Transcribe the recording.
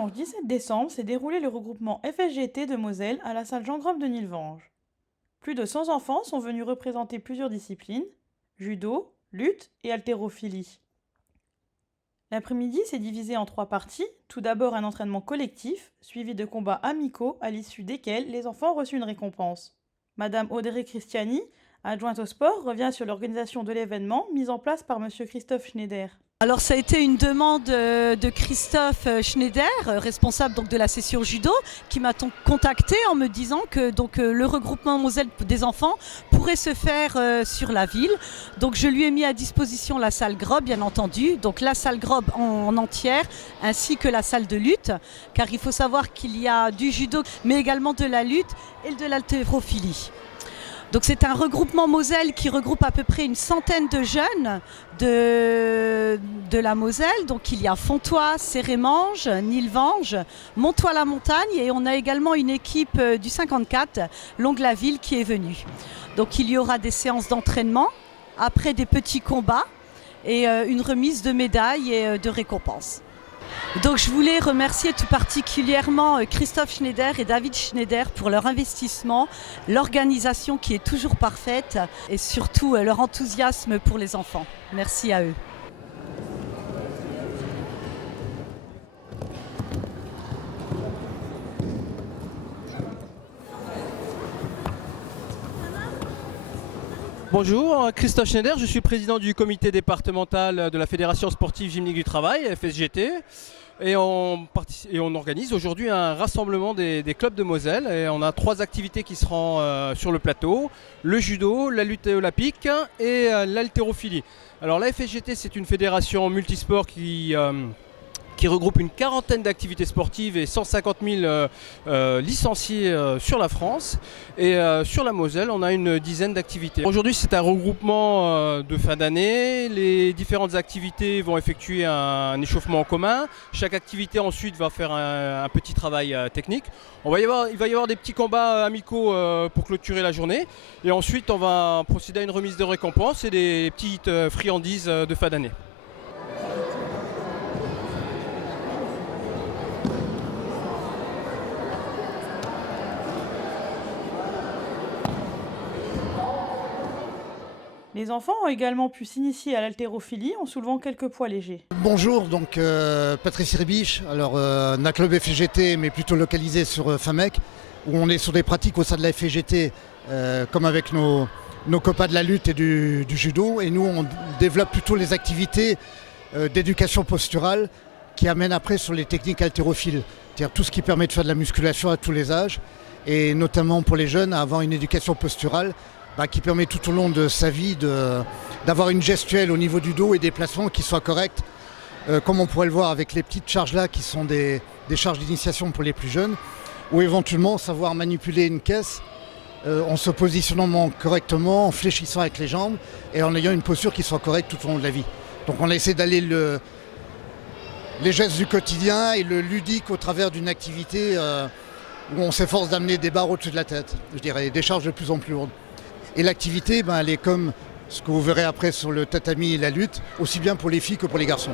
dimanche 17 décembre s'est déroulé le regroupement FSGT de Moselle à la salle Jean Grob de Nilvange. Plus de 100 enfants sont venus représenter plusieurs disciplines, judo, lutte et haltérophilie. L'après-midi s'est divisé en 3 parties. Tout d'abord un entraînement collectif, suivi de combats amicaux à l'issue desquels les enfants ont reçu une récompense. Madame Audrey Christiani, adjointe au sport, revient sur l'organisation de l'événement mis en place par Monsieur Christophe Schneider. Alors ça a été une demande de Christophe Schneider, responsable donc de la session judo, qui m'a contacté en me disant que le regroupement Moselle des enfants pourrait se faire sur la ville. Donc je lui ai mis à disposition la salle Grob, bien entendu, donc la salle Grob en entière, ainsi que la salle de lutte, car il faut savoir qu'il y a du judo, mais également de la lutte et de l'haltérophilie. Donc c'est un regroupement Moselle qui regroupe à peu près une centaine de jeunes de la Moselle. Donc il y a Fontoy, Cérémange, Nilvange, Montoy-la-Montagne et on a également une équipe du 54, Longlaville, qui est venue. Donc il y aura des séances d'entraînement, après des petits combats et une remise de médailles et de récompenses. Donc je voulais remercier tout particulièrement Christophe Schneider et David Schneider pour leur investissement, l'organisation qui est toujours parfaite et surtout leur enthousiasme pour les enfants. Merci à eux. Bonjour, Christophe Schneider, je suis président du comité départemental de la Fédération sportive gymnique du travail, FSGT. Et on organise aujourd'hui un rassemblement des clubs de Moselle. Et on a 3 activités qui seront sur le plateau. Le judo, la lutte olympique et l'haltérophilie. Alors la FSGT, c'est une fédération multisport qui regroupe une quarantaine d'activités sportives et 150 000 licenciés sur la France. Et sur la Moselle, on a une dizaine d'activités. Aujourd'hui, c'est un regroupement de fin d'année. Les différentes activités vont effectuer un échauffement en commun. Chaque activité ensuite va faire un petit travail technique. Il va y avoir des petits combats amicaux pour clôturer la journée. Et ensuite, on va procéder à une remise de récompenses et des petites friandises de fin d'année. Les enfants ont également pu s'initier à l'haltérophilie en soulevant quelques poids légers. Bonjour, donc Patrice Ribiche, alors on a club FGT mais plutôt localisé sur Famec, où on est sur des pratiques au sein de la FGT comme avec nos copains de la lutte et du judo, et nous on développe plutôt les activités d'éducation posturale qui amènent après sur les techniques haltérophiles, c'est-à-dire tout ce qui permet de faire de la musculation à tous les âges, et notamment pour les jeunes à avoir une éducation posturale qui permet tout au long de sa vie d'avoir une gestuelle au niveau du dos et des placements qui soient corrects, comme on pourrait le voir avec les petites charges là qui sont des charges d'initiation pour les plus jeunes, ou éventuellement savoir manipuler une caisse en se positionnant correctement, en fléchissant avec les jambes et en ayant une posture qui soit correcte tout au long de la vie. Donc on a essayé d'aller les gestes du quotidien et le ludique au travers d'une activité où on s'efforce d'amener des barres au-dessus de la tête, je dirais, des charges de plus en plus lourdes. Et l'activité, elle est comme ce que vous verrez après sur le tatami et la lutte, aussi bien pour les filles que pour les garçons.